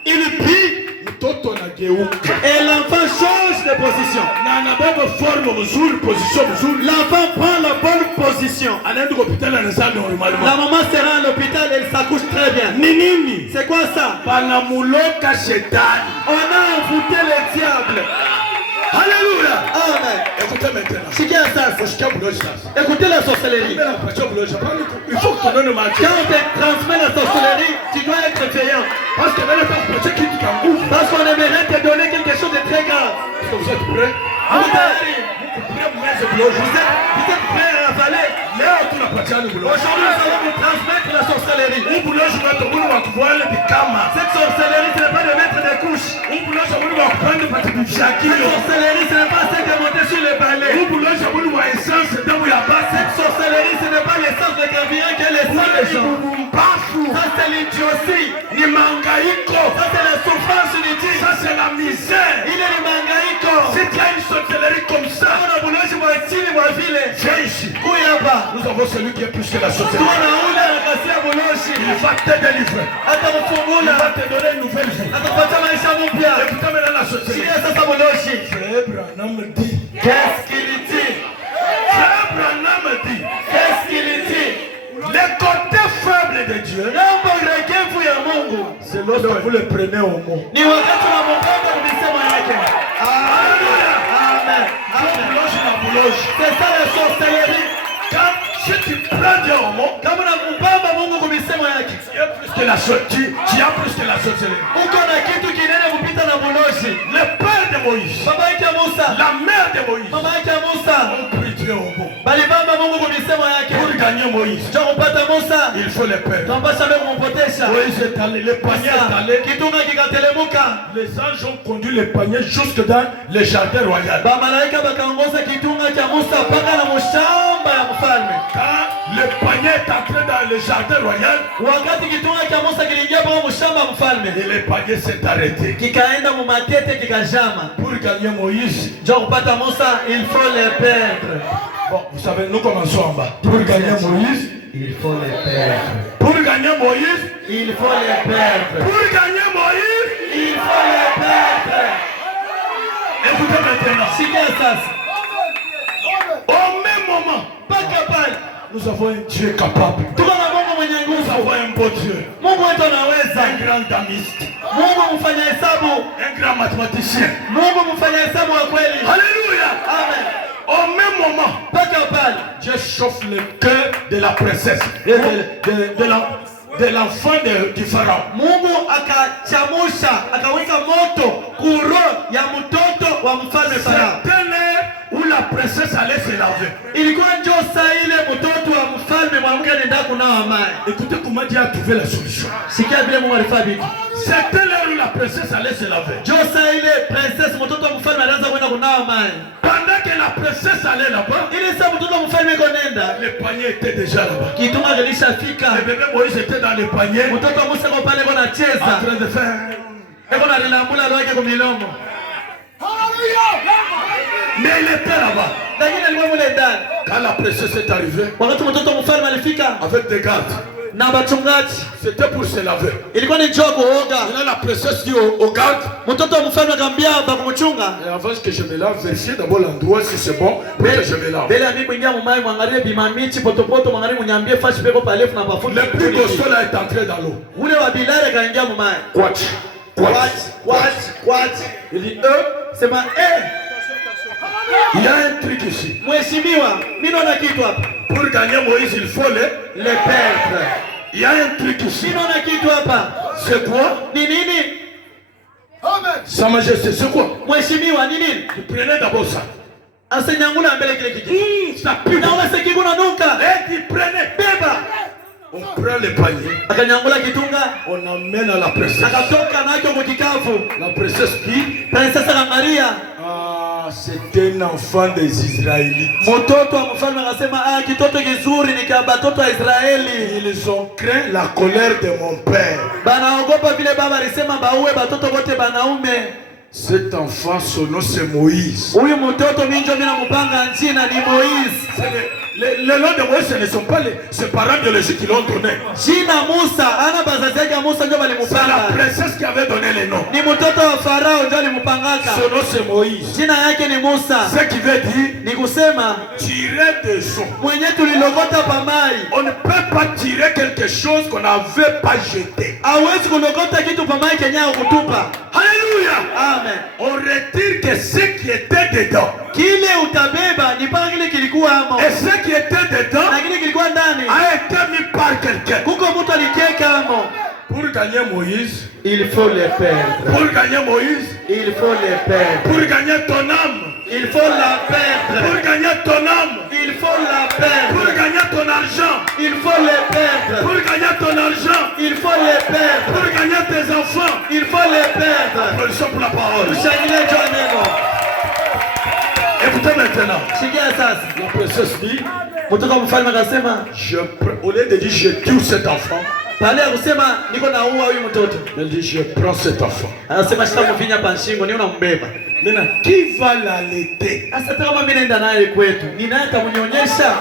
il prie. Mutoto na geuka. Et l'enfant change de position. Na anabeba forme mzuri, position mzuri. L'enfant prend la bonne position. Anaenda hospitali anazaa normalement. La maman sera à l'hôpital, elle s'accouche très bien. Ni nini? C'est quoi ça? Banamuloka shetani. On a envoûté le diable. Alléluia. Amen. Écoutez maintenant. Sikia sasa. Écoutez la sorcellerie. Il faut que tu donnes ma Quand on te transmet la sorcellerie, tu dois être veillant. Parce qu'on aimerait te donner quelque chose de très grave. vous êtes prêts? Vous êtes prêts à avaler? Aujourd'hui, nous allons vous transmettre la sorcellerie. Cette sorcellerie, ce n'est pas de mettre des couches. Cette sorcellerie, ce n'est pas celle de monter sur les balais. Cette sorcellerie, ce n'est pas l'essence de carburant qui est l'essence des gens. Ça, c'est l'idiotie. Ça, c'est la souffrance inutile. Ça c'est la misère. Il est le mangaïko. Si tu as une sorcellerie comme ça, viens ici. Nous avons celui qui est plus que la sorcellerie. Il va te délivrer. Il va te donner une nouvelle vie. Écoutez maintenant la sorcellerie. Frère Branham dit. Qu'est-ce qu'il dit? Frère Branham dit. Qu'est-ce qu'il dit? Les côtés faibles de Dieu, c'est lorsque vous le prenez au mot. Amen. C'est ça la sorcellerie. Quand si tu prends Dieu au mot, tu as plus que la sorcellerie. Tu as plus que la sorcellerie. Le père de Moïse, la mère de Moïse, on prie Dieu au mot. Pour gagner Moïse, il faut le père. Moïse est allé, le panier est allé. Les anges ont conduit le panier jusque dans le jardin royal. Quand le panier est entré dans le jardin royal, et le panier s'est arrêté. Pour gagner Moïse, il faut les perdre. bon, vous savez, nous commençons en bas. Pour gagner Moïse, il faut les perdre. Pour gagner Moïse, Il faut les perdre. Pour gagner Moïse, Il faut les perdre. Écoutez maintenant. Au même moment, Pas capable. nous avons un Dieu capable. Nous avons un beau Dieu. Un grand damiste. Un grand mathématicien. Alléluia. Amen. Au même moment, Pas capable. Dieu chauffe le cœur de la princesse, de l'enfant du pharaon. Mungu akachamusha, akaweka moto kuro ya mtoto wa mfalme Farao. C'était l'heure où la princesse allait se laver. Ilikuwa ndio saa ile mtoto wa mfalme mwanamke anaenda kunawa maji. Écoutez comment Dieu a trouvé la solution. Sikia vile Mungu alifanya vitu. C'était l'heure où la princesse allait se laver. Josa ile princess mtoto wa mfalme anaanza kwenda kunawa maji. Pendant que la princesse allait là-bas, Ile saa mtoto wa mfalme konenda. le panier était déjà là-bas. Kitunga kilishafika. Le bébé Moïse était dans le panier. Mtoto wa Musa kwa pale kona cheza. En train de faire. Eko na rilambula lwake kwa milomo. Mais il était là-bas. Lakini alikuwa mule ndani. Quand la princesse est arrivée, Wakati mtoto wa mfalme alifika avec des gardes, na wachungaji, c'était pour se laver. ilikuwa ni njoo kuoga. Et là, la princesse dit aux gardes, Mtoto wa mfalme akamwambia bakumchunga. et avant que je me lave, vérifiez d'abord l'endroit si c'est bon pour que je me lave. Bela mimi kuingia mumai mwangalie bimamichi potopoto mwangalie munyambie fashi peko palefu na bafuta. Le plus costaud là est entré dans l'eau. Ule wa Bilal kaingia mumai. Quoi? Il dit sema il y a un truc ici. Mheshimiwa, mimi naona kitu hapa. Pour gagner Moïse, il faut le perdre. Il y a un truc ici. Mimi naona kitu hapa. C'est quoi? Ni nini? Sa Majesté, c'est quoi? Mheshimiwa, ni nini? Prenez d'abord ça. Asanyangula mbele kile kitu. Ça pue. Na wala sekiguna nuka. Et prenez. Beba. On prend le panier. Akanyangula kitunga. On amène à la princesse. Akatoka nacho mukikavu. La princesse dit, Princesse akangalia. ah, c'est un enfant des Israélites. Mtoto wa mfalme akasema kitoto kizuri ni kwa batoto wa Israeli. Ils ont craint la colère de mon père. Banaogopa vile baba alisema baue batoto wote banaume. Cet enfant, son nom c'est Moïse. Huyu mtoto minjo mina mupanga njina ni Moïse. Les noms de Moïse, ce ne sont pas ses parents biologiques qui l'ont donné. Jina Musa, ana bazazi yake Musa ndio C'est balimupanga. la princesse qui avait donné les noms. Ni mtoto wa Farao ndio alimupangaka. Son nom c'est Moïse. Jina yake ni Musa. Ce qui veut dire Ni kusema tirer des eaux. mwenye tulilogota pamai. On ne peut pas tirer quelque chose qu'on n'avait pas jeté. Hawezi kulogota kitu pamai kenye ukutupa. Alléluia. Amen. On retire que ce qui était dedans. Kile utabeba ni paka kile kilikuwa amo. Et ce qui était dedans Na kile kilikuwa ndani a été mis par quelqu'un. kuko mtu alikieka amo. Pour gagner Moïse, Il faut le perdre. pour gagner Moïse, Il faut le perdre. pour gagner ton âme, Il faut la perdre. pour gagner ton âme, Il faut la pour perdre. gagner ton argent, Il faut le perdre. pour gagner ton argent, Il faut le perdre. pour gagner tes enfants. Il faut le perdre. Applaudissons pour la parole. Tushangilie jua neno. Écoutez maintenant. Sikia sasa. La princesse dit, Mtoto wa mfalme akasema, au lieu de dire je tue cet enfant, baada ya kusema niko naua huyu mtoto, elle dit je prends cet enfant. anasema shikamuvinya pa shingo, ni unambeba. Maintenant, qui va l'allaiter? Sasa kama mimi naenda naye kwetu, ni nani atamnyonyesha?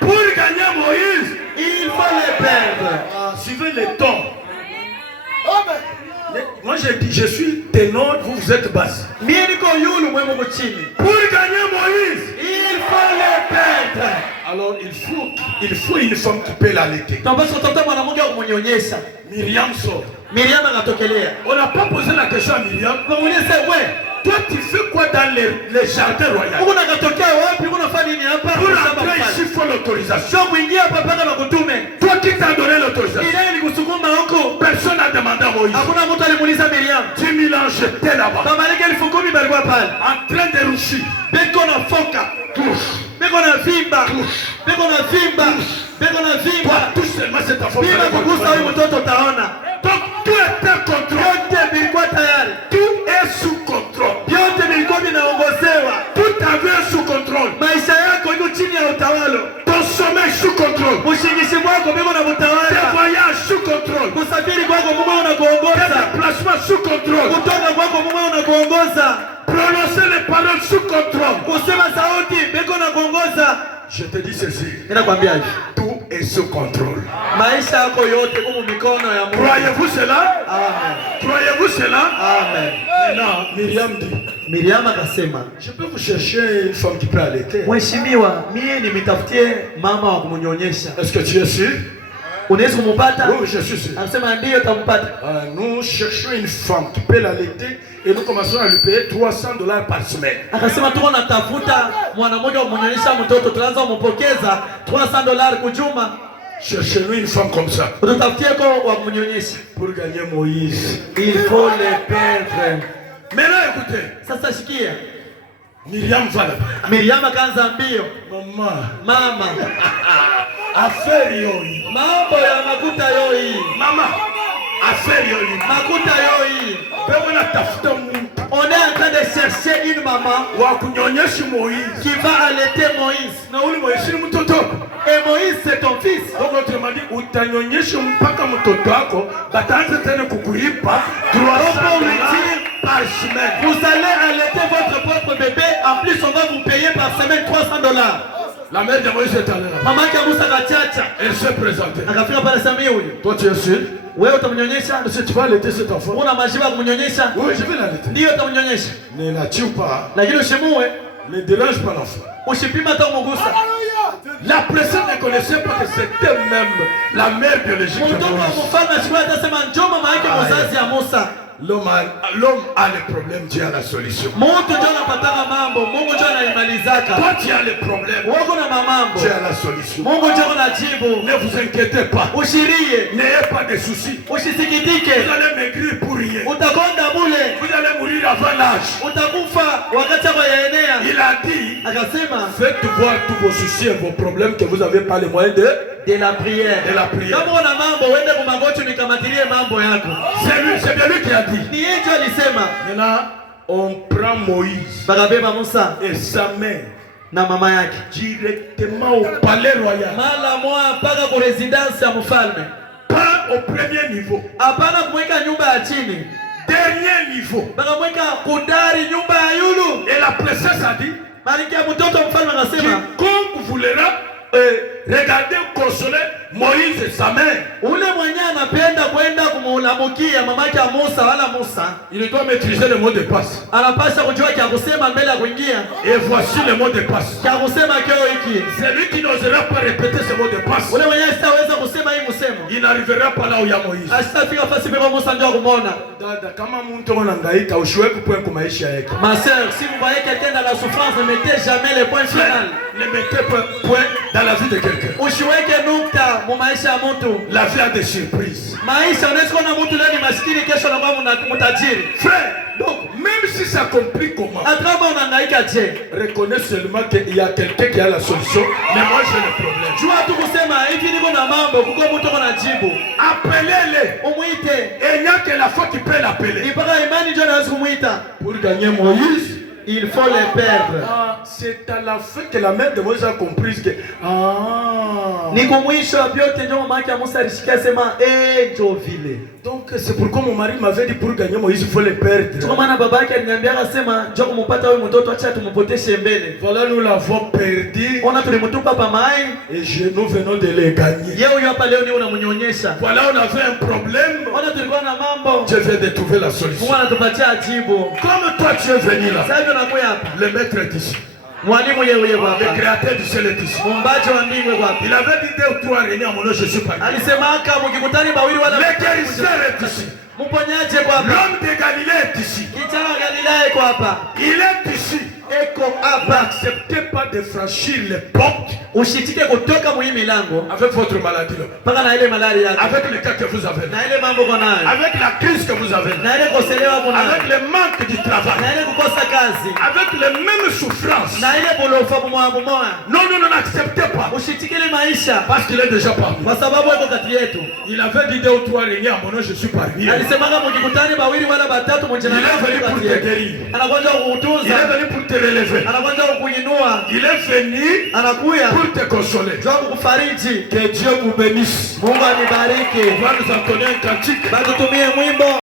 Pour gagner Moïse, Il faut le perdre. suivez les tons. Moi j'ai dit, je suis ténor, vous êtes basse. Mimi niko yulu mwe mko chini. Pour gagner Moïse, Il faut le perdre. alors il faut une femme qui peut l'allaiter. Tunapaswa kutafuta mwanamke wa kumnyonyesha. Myriam sort. Miriam akatokelea. On n'a pas posé la question à Myriam. Kamuuliza wewe, Toi tu fais quoi dans les jardins royaux? uko nakatokea wapi? Uko nafanya nini hapa? Pour entrer ici, il faut l'autorisation. Sio kuingia hapa mpaka nakutume. Toi qui t'as donné l'autorisation. Ni nani kusukuma huko? Personne n'a demandé à Moïse. Hakuna mtu alimuuliza Miriam. 10 000 ans j'étais là-bas. Kama ile 10,000 balikuwa pale. En train de rougir. Beko na foka. Beko na vimba. Beko na vimba. Beko na vimba. Tout seulement cette enfant. Bila kugusa huyu mtoto utaona. Donc tout était contrôlé. Yote vilikuwa tayari. Tout est sous contrôle. Vyote vilikuwa vinaongozewa. Tout avait sous contrôle. Maisha yako iko chini ya utawala. Ton sommeil sous contrôle. Ushingishi mwako beko na Tes utawala. voyages sous contrôle. Kusafiri kwako Mungu Tes unakuongoza. déplacements sous contrôle. Kutoka kwako Mungu unakuongoza. Prononcer les paroles sous contrôle. Kusema sauti beko na kuongoza. Je te dis ceci. Ninakwambia hivi. Tout est sous contrôle. Maisha yako yote huko mikono ya Mungu. Croyez-vous cela? Amen. Croyez-vous cela? Amen. Maintenant, Myriam dit, Miriam akasema, je peux vous chercher une femme qui peut allaiter. Mheshimiwa, mie nimitafutie mama wa kumnyonyesha. Est-ce que tu es sûr? Unaweza kumpata? Oui, je suis sûr. Anasema ndio tampata. Nous cherchons une femme qui peut l'allaiter et nous commençons à lui payer $300 par semaine. Akasema tuko natafuta mwanamke wa kumnyonyesha mtoto, tunaanza kumpokeza $300 kujuma. Cherchez-nous une femme comme ça. Utatafutie kwa wa kumnyonyesha. Pour gagner Moïse. Il faut le perdre. Maintenant écoutez. Sasa shikia. Myriam va là-bas. Miriam akaanza mbio. Mama. Affaire yoi. Mambo ya makuta yoi. Maman. affaire yoyi. Makuta yoyi. Pewe na tafuta mtu. On est en train de chercher une maman Wa kunyonyesha Moïse. qui va allaiter Moïse. Na uli Moïse ni mtoto. Et Moïse c'est ton fils. Donc autrement dit, utanyonyesha mpaka mtoto wako, bataanza tena kukulipa 300 $ par semaine. Vous allez allaiter votre propre bébé. En plus, on va vous payer par semaine 300 $. La mère de Moïse est allée là. Maman qui Musa kachacha. Elle s'est présentée. Akafika pale Samia huyo. Toi tu es sûr? Wewe utamnyonyesha? Monsieur, tu vas allaiter cet enfant? Una majibu ya kumnyonyesha? Oui, je vais l'allaiter. Ndio utamnyonyesha. Ne la tue pas. Lakini usimuue. Ne dérange pas l'enfant. Usipima hata umugusa. La personne ne connaissait pas que c'était même la mère biologique de Mtoto wa Moïse. mfalme ashikuwa atasema njoo mama yake mzazi ya Musa. L'homme a les problèmes, Dieu a la solution. Mtu ndio anapataka mambo, Mungu ndio anaimalizaka. Toi tu as les problèmes, Wako na mamambo. Dieu a la solution. Mungu ndio anajibu. Ne vous inquiétez pas. Ushirie. N'ayez pas de soucis. Usisikitike. Vous allez maigrir pour rien. Utakonda bule. Vous allez mourir avant l'âge. Utakufa wakati wa yaenea. Il a dit, Akasema faites voir tous vos soucis et vos problèmes que vous n'avez pas les moyens de la prière. De la prière. Kama una mambo uende kwa magoti nikamatilie mambo yako. C'est bien lui qui a dit. Ni yeye ndio alisema. Maintenant, on prend Moïse Bakabeba Musa et sa mère na mama yake directement au palais royal. mala moja mpaka kwa residence ya mfalme. Pas au premier niveau. Hapana kumweka nyumba ya chini. Dernier niveau. Bakamweka kudari nyumba ya yulu. Et la princesse a dit, Malkia mtoto mfalme akasema, quiconque voulera regarder consoler Moïse et sa mère, ule mwenye anapenda kwenda kumulamukia mamake ya Musa wala Musa, il doit maîtriser le mot de passe. anapaswa kujua kia kusema mbele ya kuingia. Et voici le mot de passe. Kia kusema kio hiki. Celui qui n'osera pas répéter ce mot de passe, Ule mwenye sitaweza kusema hii msemo, il n'arrivera pas là où il y a Moïse. asitafika fasi peko Musa ndio kumona. Dada, kama mtu anahangaika usiweke point kwa maisha yake. Ma sœur, si vous voyez quelqu'un dans la souffrance, ne mettez jamais le point final. Ne mettez pas point dans la vie de quelqu'un. Usiweke nukta mu maisha ya mtu. La vie a des surprises. Maisha unaweza kuona mtu leo ni maskini, kesho anakuwa mtajiri. Frère, donc même si ça complique comment, Kama unahangaika je, reconnais seulement qu'il y a quelqu'un qui a la solution, mais moi j'ai le problème. jua tu kusema hivi niko na mambo, kuko mtu ana jibu. Appelez-les. Umuite. Et il n'y a que la foi qui peut l'appeler. Ipaka imani ndio anaweza kumuita. Pour gagner Moïse, Il faut les perdre. c'est à la fin que la mère de Moïse a compris que Niko mwisho wa vyote ndio mama yake Musa alishikia sema ndio vile. donc c'est pourquoi mon mari m'avait dit pour gagner Moïse il faut les perdre. Kwa maana baba yake aliniambia akasema njoo kumpata wewe mtoto, acha tumpoteshe mbele. Voilà, nous l'avons perdu Ona tulimtupa pa mai. et nous venons de les gagner. Yeye huyo hapa leo ni unamnyonyesha. Voilà, on avait un problème. Ona tulikuwa na mambo. Je viens de trouver la solution. Mungu anatupatia jibu. Comme toi tu es venu là, Sasa hivi nakuja hapa. le maître est ici. Mwalimu yeye Le hapa. créateur du ciel est ici. Mumbaji wa mbingu hapa. Il avait dit 2 ou 3 réunions à mon nom, je suis parti. Alisema aka mkikutani bawili wala Le guérisseur est ici. mponyaje kwa hapa. L'homme de Galilée est ici. Kijana wa Galilaya iko hapa. Il est ici. Eko hapa. N'acceptez pas de franchir les portes Ushitike kutoka mwa hii milango avec votre maladie là. mpaka na ile malaria yako. Avec le cas que vous avez là. Na ile mambo kwa nayo. Avec la crise que vous avez là. Na ile koselewa kwa nayo. Avec le manque du travail. Na ile kukosa kazi. Avec les mêmes souffrances. Na ile bolofa bumwa. Non, non, non, n'acceptez pas. Ushitike ile maisha. Parce qu'il est déjà parmi. Kwa sababu yuko kati yetu. Il avait dit 2 ou 3 réunions à mon nom, je suis parmi. Alisema kama mkikutani bawili wala batatu mjana Il est venu pour te guérir. anakwenda Il kukutunza. est venu pour te relever. Anakwenda kukuinua. Il est venu Anakuya pour te consoler. jua kukufariji. Que Dieu vous bénisse. Mungu anibariki. On va nous entonner un cantique. Batutumie mwimbo.